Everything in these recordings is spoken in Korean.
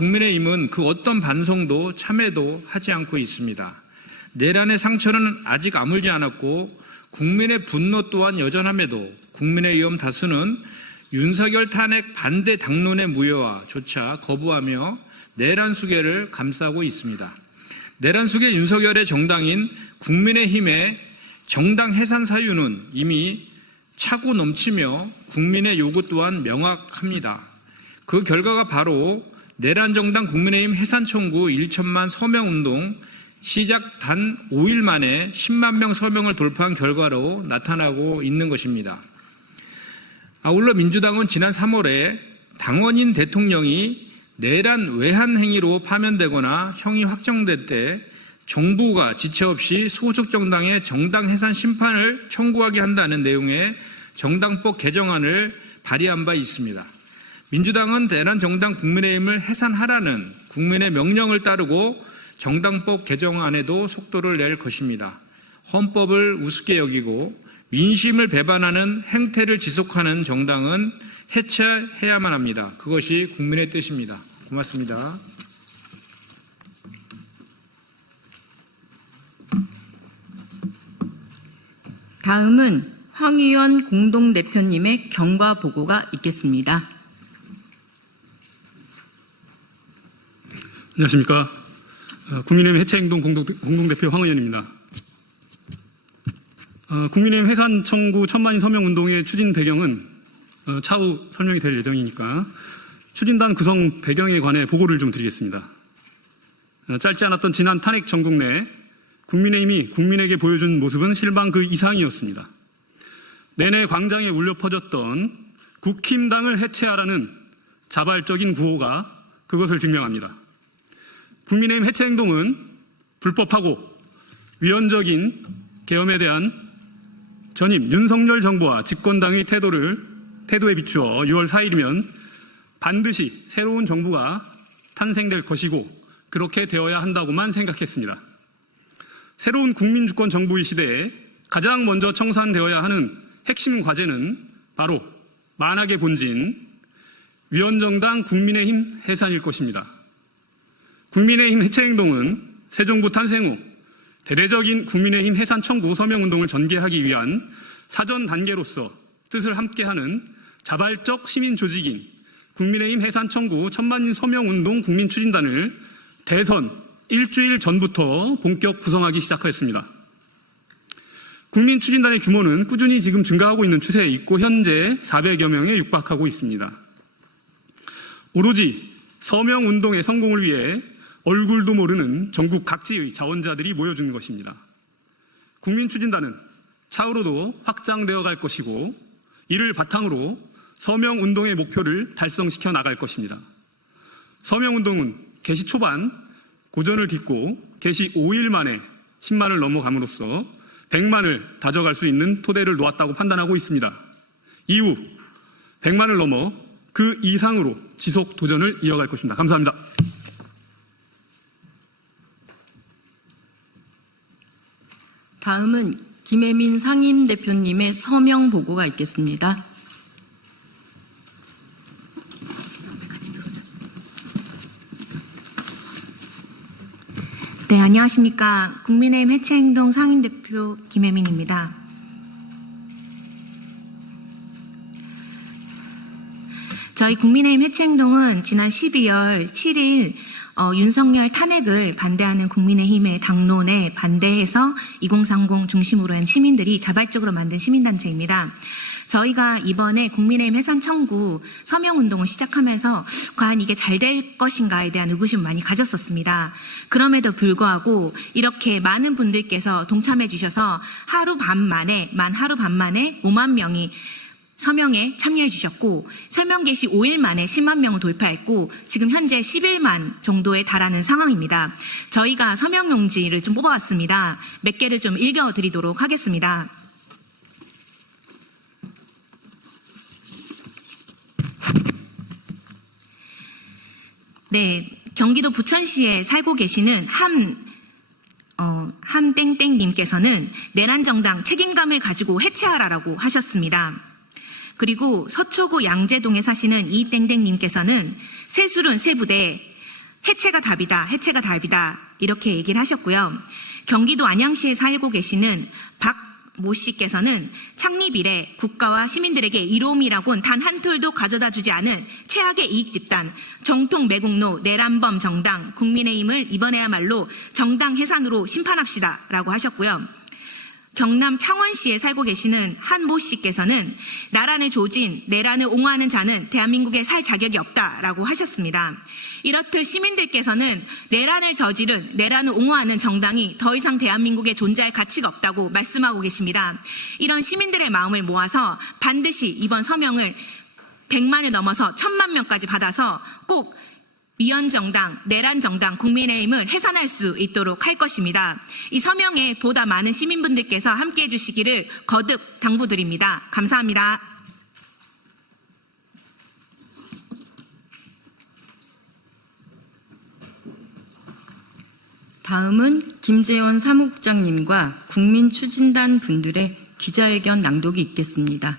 국민의힘은 그 어떤 반성도 참여도 하지 않고 있습니다. 내란의 상처는 아직 아물지 않았고 국민의 분노 또한 여전함에도 국민의힘 다수는 윤석열 탄핵 반대 당론의 무효화조차 거부하며 내란 수괴를 감싸고 있습니다. 내란 수괴 윤석열의 정당인 국민의힘의 정당 해산 사유는 이미 차고 넘치며 국민의 요구 또한 명확합니다. 그 결과가 바로 내란 정당 국민의힘 해산 청구 1천만 서명 운동 시작 단 5일 만에 10만 명 서명을 돌파한 결과로 나타나고 있는 것입니다. 아울러 민주당은 지난 3월에 당원인 대통령이 내란 외환 행위로 파면되거나 형이 확정될 때 정부가 지체 없이 소속 정당의 정당 해산 심판을 청구하게 한다는 내용의 정당법 개정안을 발의한 바 있습니다. 민주당은 내란 정당 국민의힘을 해산하라는 국민의 명령을 따르고 정당법 개정안에도 속도를 낼 것입니다. 헌법을 우습게 여기고 민심을 배반하는 행태를 지속하는 정당은 해체해야만 합니다. 그것이 국민의 뜻입니다. 고맙습니다. 다음은 황의원 공동대표님의 경과 보고가 있겠습니다. 안녕하십니까. 국민의힘 해체행동 공동대표 황의원입니다. 국민의힘 해산 청구 1,000만인 서명 운동의 추진 배경은 차후 설명이 될 예정이니까 추진단 구성 배경에 관해 보고를 좀 드리겠습니다. 짧지 않았던 지난 탄핵 전국 내 국민의힘이 국민에게 보여준 모습은 실망 그 이상이었습니다. 내내 광장에 울려 퍼졌던 국힘당을 해체하라는 자발적인 구호가 그것을 증명합니다. 국민의힘 해체행동은 불법하고 위헌적인 계엄에 대한 전임 윤석열 정부와 집권당의 태도에 비추어 6월 4일이면 반드시 새로운 정부가 탄생될 것이고 그렇게 되어야 한다고만 생각했습니다. 새로운 국민주권 정부의 시대에 가장 먼저 청산되어야 하는 핵심 과제는 바로 만악의 본진 위헌정당 국민의힘 해산일 것입니다. 국민의힘 해체행동은 새 정부 탄생 후 대대적인 국민의힘 해산 청구 서명운동을 전개하기 위한 사전 단계로서 뜻을 함께하는 자발적 시민 조직인 국민의힘 해산 청구 1,000만인 서명운동 국민추진단을 대선 일주일 전부터 본격 구성하기 시작하였습니다. 국민추진단의 규모는 꾸준히 지금 증가하고 있는 추세에 있고 현재 400여 명에 육박하고 있습니다. 오로지 서명운동의 성공을 위해 얼굴도 모르는 전국 각지의 자원자들이 모여주는 것입니다. 국민추진단은 차후로도 확장되어 갈 것이고 이를 바탕으로 서명운동의 목표를 달성시켜 나갈 것입니다. 서명운동은 개시 초반 고전을 딛고 개시 5일 만에 10만을 넘어감으로써 100만을 다져갈 수 있는 토대를 놓았다고 판단하고 있습니다. 이후 100만을 넘어 그 이상으로 지속 도전을 이어갈 것입니다. 감사합니다. 다음은 김혜민 상임대표님의 서명 보고가 있겠습니다. 네, 안녕하십니까. 국민의힘 해체행동 상임대표 김혜민입니다. 저희 국민의힘 해체행동은 지난 12월 7일 윤석열 탄핵을 반대하는 국민의힘의 당론에 반대해서 2030 중심으로 한 시민들이 자발적으로 만든 시민단체입니다. 저희가 이번에 국민의힘 해산 청구 서명운동을 시작하면서 과연 이게 잘 될 것인가에 대한 의구심을 많이 가졌었습니다. 그럼에도 불구하고 이렇게 많은 분들께서 동참해 주셔서 하루 반 만에 5만 명이 서명에 참여해 주셨고 설명 개시 5일 만에 10만 명을 돌파했고 지금 현재 11만 정도에 달하는 상황입니다. 저희가 서명 용지를 좀 뽑아왔습니다. 몇 개를 좀 읽어드리도록 하겠습니다. 네, 경기도 부천시에 살고 계시는 함땡땡님께서는 내란 정당 책임감을 가지고 해체하라라고 하셨습니다. 그리고 서초구 양재동에 사시는 이땡땡님께서는 새술은 새부대 해체가 답이다, 해체가 답이다 이렇게 얘기를 하셨고요. 경기도 안양시에 살고 계시는 박모 씨께서는 창립 이래 국가와 시민들에게 이로움이라곤 단 한 톨도 가져다 주지 않은 최악의 이익 집단, 정통 매국노, 내란범 정당, 국민의힘을 이번에야말로 정당 해산으로 심판합시다 라고 하셨고요. 경남 창원시에 살고 계시는 한모 씨께서는 나란을 조진, 내란을 옹호하는 자는 대한민국에 살 자격이 없다라고 하셨습니다. 이렇듯 시민들께서는 내란을 저지른, 내란을 옹호하는 정당이 더 이상 대한민국에 존재할 가치가 없다고 말씀하고 계십니다. 이런 시민들의 마음을 모아서 반드시 이번 서명을 100만을 넘어서 1000만 명까지 받아서 꼭 위헌정당, 내란정당, 국민의힘을 해산할 수 있도록 할 것입니다. 이 서명에 보다 많은 시민분들께서 함께해 주시기를 거듭 당부드립니다. 감사합니다. 다음은 김재원 사무국장님과 국민추진단 분들의 기자회견 낭독이 있겠습니다.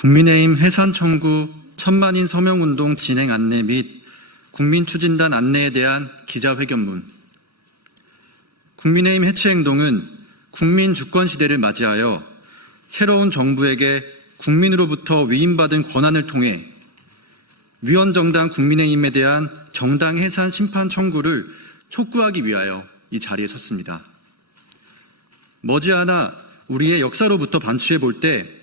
국민의힘 해산 청구 1000만인 서명운동 진행 안내 및 국민추진단 안내에 대한 기자회견문. 국민의힘 해체행동은 국민 주권 시대를 맞이하여 새로운 정부에게 국민으로부터 위임받은 권한을 통해 위헌정당 국민의힘에 대한 정당 해산 심판 청구를 촉구하기 위하여 이 자리에 섰습니다. 머지않아 우리의 역사로부터 반추해 볼 때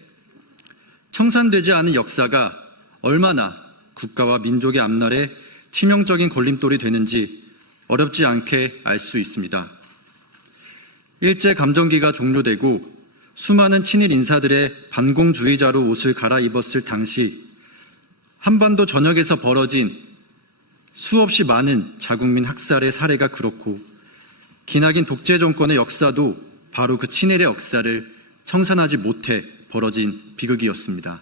청산되지 않은 역사가 얼마나 국가와 민족의 앞날에 치명적인 걸림돌이 되는지 어렵지 않게 알 수 있습니다. 일제 감정기가 종료되고 수많은 친일 인사들의 반공주의자로 옷을 갈아입었을 당시 한반도 전역에서 벌어진 수없이 많은 자국민 학살의 사례가 그렇고 기나긴 독재 정권의 역사도 바로 그 친일의 역사를 청산하지 못해 벌어진 비극이었습니다.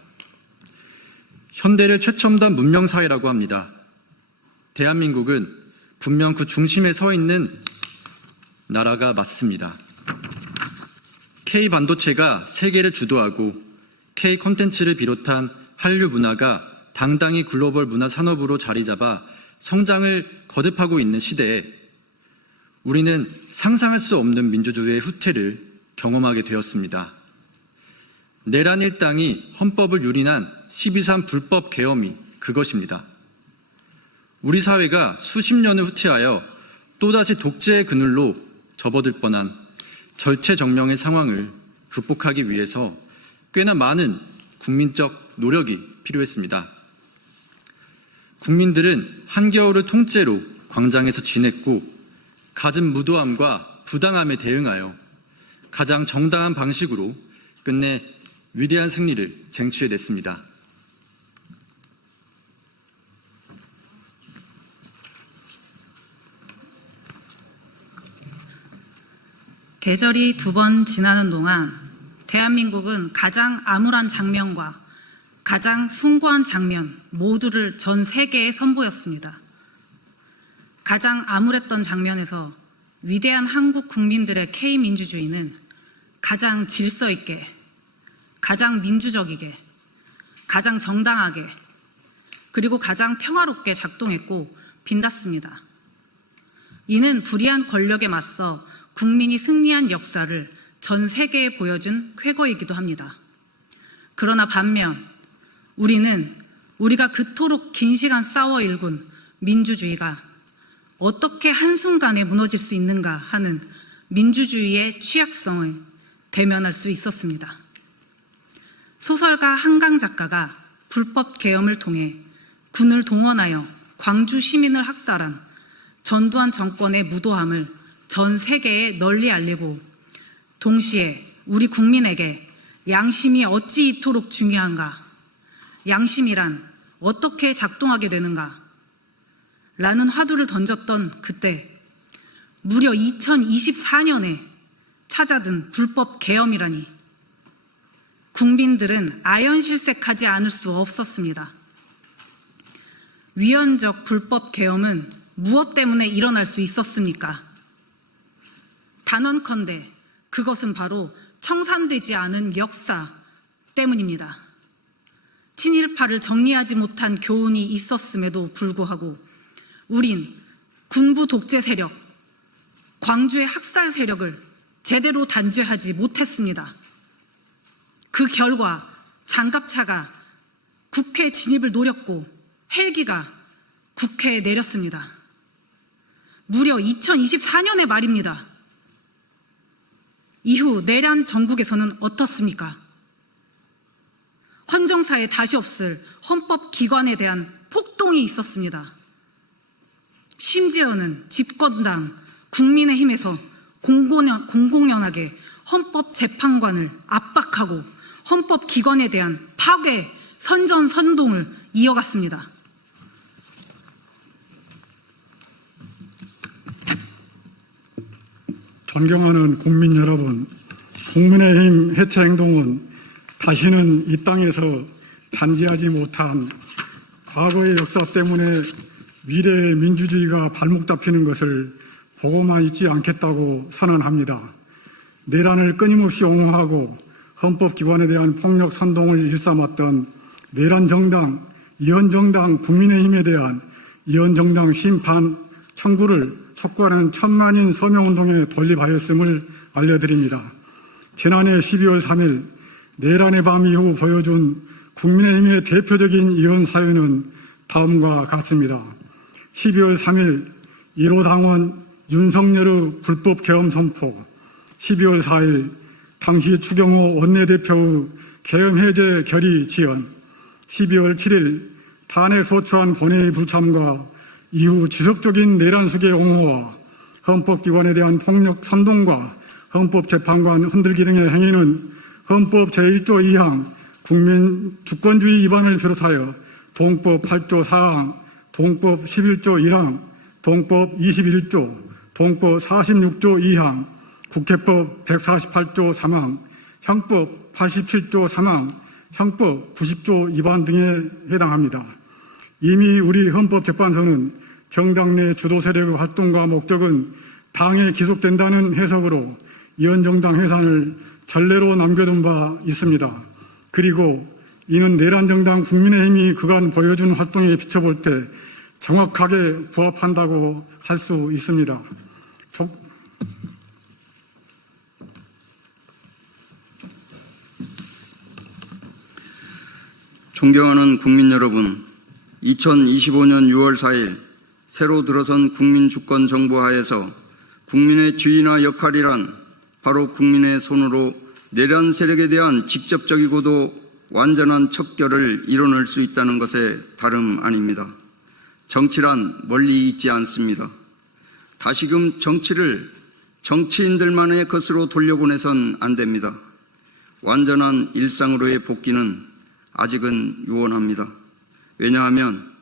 현대를 최첨단 문명사회라고 합니다. 대한민국은 분명 그 중심에 서 있는 나라가 맞습니다. K반도체가 세계를 주도하고 K콘텐츠를 비롯한 한류 문화가 당당히 글로벌 문화 산업으로 자리 잡아 성장을 거듭하고 있는 시대에 우리는 상상할 수 없는 민주주의의 후퇴를 경험하게 되었습니다. 내란 일당이 헌법을 유린한 12.3 불법 계엄이 그것입니다. 우리 사회가 수십 년을 후퇴하여 또다시 독재의 그늘로 접어들 뻔한 절체정명의 상황을 극복하기 위해서 꽤나 많은 국민적 노력이 필요했습니다. 국민들은 한겨울을 통째로 광장에서 지냈고 갖은 무도함과 부당함에 대응하여 가장 정당한 방식으로 끝내 위대한 승리를 쟁취해냈습니다. 계절이 2번 지나는 동안 대한민국은 가장 암울한 장면과 가장 숭고한 장면 모두를 전 세계에 선보였습니다. 가장 암울했던 장면에서 위대한 한국 국민들의 K민주주의는 가장 질서 있게, 가장 민주적이게, 가장 정당하게, 그리고 가장 평화롭게 작동했고 빛났습니다. 이는 불의한 권력에 맞서 국민이 승리한 역사를 전 세계에 보여준 쾌거이기도 합니다. 그러나 반면 우리가 그토록 긴 시간 싸워 일군 민주주의가 어떻게 한순간에 무너질 수 있는가 하는 민주주의의 취약성을 대면할 수 있었습니다. 소설가 한강 작가가 불법 계엄을 통해 군을 동원하여 광주 시민을 학살한 전두환 정권의 무도함을 전 세계에 널리 알리고 동시에 우리 국민에게 양심이 어찌 이토록 중요한가, 양심이란 어떻게 작동하게 되는가 라는 화두를 던졌던 그때 무려 2024년에 찾아든 불법 계엄이라니 국민들은 아연실색하지 않을 수 없었습니다. 위헌적 불법 계엄은 무엇 때문에 일어날 수 있었습니까? 단언컨대 그것은 바로 청산되지 않은 역사 때문입니다. 친일파를 정리하지 못한 교훈이 있었음에도 불구하고 우린 군부 독재 세력, 광주의 학살 세력을 제대로 단죄하지 못했습니다. 그 결과 장갑차가 국회 진입을 노렸고 헬기가 국회에 내렸습니다. 무려 2024년의 말입니다. 이후 내란 정국에서는 어떻습니까? 헌정사에 다시 없을 헌법기관에 대한 폭동이 있었습니다. 심지어는 집권당 국민의힘에서 공공연하게 헌법재판관을 압박하고 헌법기관에 대한 파괴, 선전선동을 이어갔습니다. 존경하는 국민 여러분, 국민의힘 해체 행동은 다시는 이 땅에서 단죄하지 못한 과거의 역사 때문에 미래의 민주주의가 발목 잡히는 것을 보고만 있지 않겠다고 선언합니다. 내란을 끊임없이 옹호하고 헌법기관에 대한 폭력 선동을 일삼았던 내란정당, 이현정당 국민의힘에 대한 이현정당 심판 청구를 촉구하는 천만인 서명운동에 돌입하였음을 알려드립니다. 지난해 12월 3일 내란의 밤 이후 보여준 국민의힘의 대표적인 이혼 사유는 다음과 같습니다. 12월 3일 1호 당원 윤석열의 불법 계엄 선포, 12월 4일 당시 추경호 원내대표의 계엄 해제 결의 지연, 12월 7일 탄핵 소추안 본회의 불참과 이후 지속적인 내란 수계 옹호와 헌법기관에 대한 폭력 선동과 헌법재판관 흔들기 등의 행위는 헌법 제1조 2항 국민 주권주의 위반을 비롯하여 동법 8조 4항, 동법 11조 1항, 동법 21조, 동법 46조 2항, 국회법 148조 3항, 형법 87조 3항, 형법 90조 위반 등에 해당합니다. 이미 우리 헌법재판소는 정당 내 주도 세력의 활동과 목적은 당에 기속된다는 해석으로 이현정당 해산을 전례로 남겨둔 바 있습니다. 그리고 이는 내란정당 국민의힘이 그간 보여준 활동에 비춰볼 때 정확하게 부합한다고 할 수 있습니다. 존경하는 국민 여러분, 2025년 6월 4일 새로 들어선 국민주권 정부 하에서 국민의 지위나 역할이란 바로 국민의 손으로 내란 세력에 대한 직접적이고도 완전한 척결을 이뤄낼 수 있다는 것에 다름 아닙니다. 정치란 멀리 있지 않습니다. 다시금 정치를 정치인들만의 것으로 돌려보내선 안 됩니다. 완전한 일상으로의 복귀는 아직은 유언합니다. 왜냐하면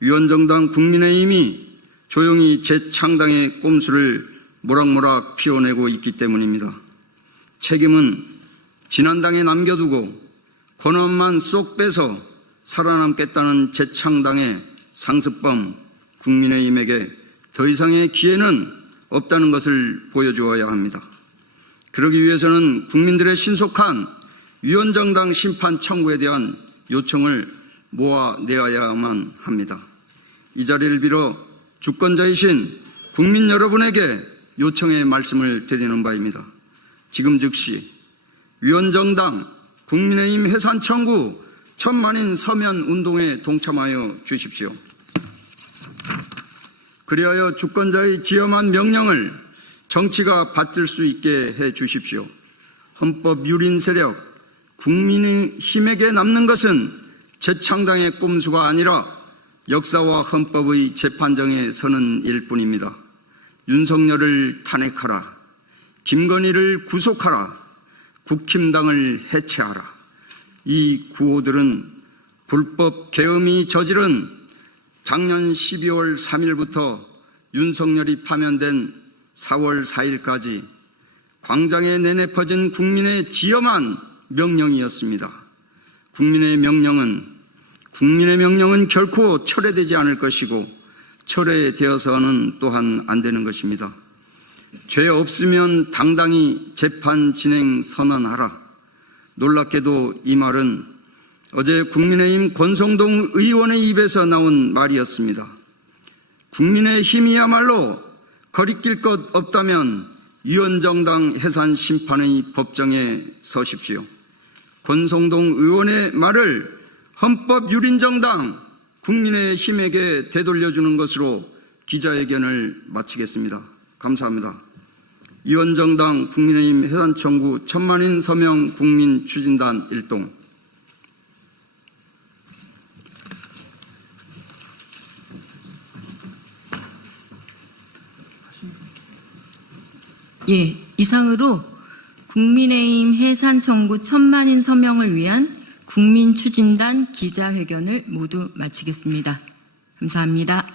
위원정당 국민의힘이 조용히 재창당의 꼼수를 모락모락 피워내고 있기 때문입니다. 책임은 지난당에 남겨두고 권한만 쏙 빼서 살아남겠다는 재창당의 상습범 국민의힘에게 더 이상의 기회는 없다는 것을 보여주어야 합니다. 그러기 위해서는 국민들의 신속한 위원정당 심판 청구에 대한 요청을 모아내야만 합니다. 이 자리를 빌어 주권자이신 국민 여러분에게 요청의 말씀을 드리는 바입니다. 지금 즉시 위원정당 국민의힘 해산 청구 천만인 서면 운동에 동참하여 주십시오. 그리하여 주권자의 지엄한 명령을 정치가 받들 수 있게 해 주십시오. 헌법 유린 세력 국민의힘에게 남는 것은 재창당의 꼼수가 아니라 역사와 헌법의 재판정에 서는 일뿐입니다. 윤석열을 탄핵하라. 김건희를 구속하라. 국힘당을 해체하라. 이 구호들은 불법 계엄이 저지른 작년 12월 3일부터 윤석열이 파면된 4월 4일까지 광장에 내내 퍼진 국민의 지엄한 명령이었습니다. 국민의 명령은 결코 철회되지 않을 것이고 철회되어서는 또한 안 되는 것입니다. 죄 없으면 당당히 재판 진행 선언하라. 놀랍게도 이 말은 어제 국민의힘 권성동 의원의 입에서 나온 말이었습니다. 국민의힘이야말로 거리낄 것 없다면 위원정당 해산 심판의 법정에 서십시오. 권성동 의원의 말을 헌법유린정당 국민의힘에게 되돌려주는 것으로 기자회견을 마치겠습니다. 감사합니다. 위원정당 국민의힘 해산 청구 1000만인 서명 국민 추진단 일동. 예, 이상으로 국민의힘 해산 청구 1000만인 서명을 위한 국민추진단 기자회견을 모두 마치겠습니다. 감사합니다.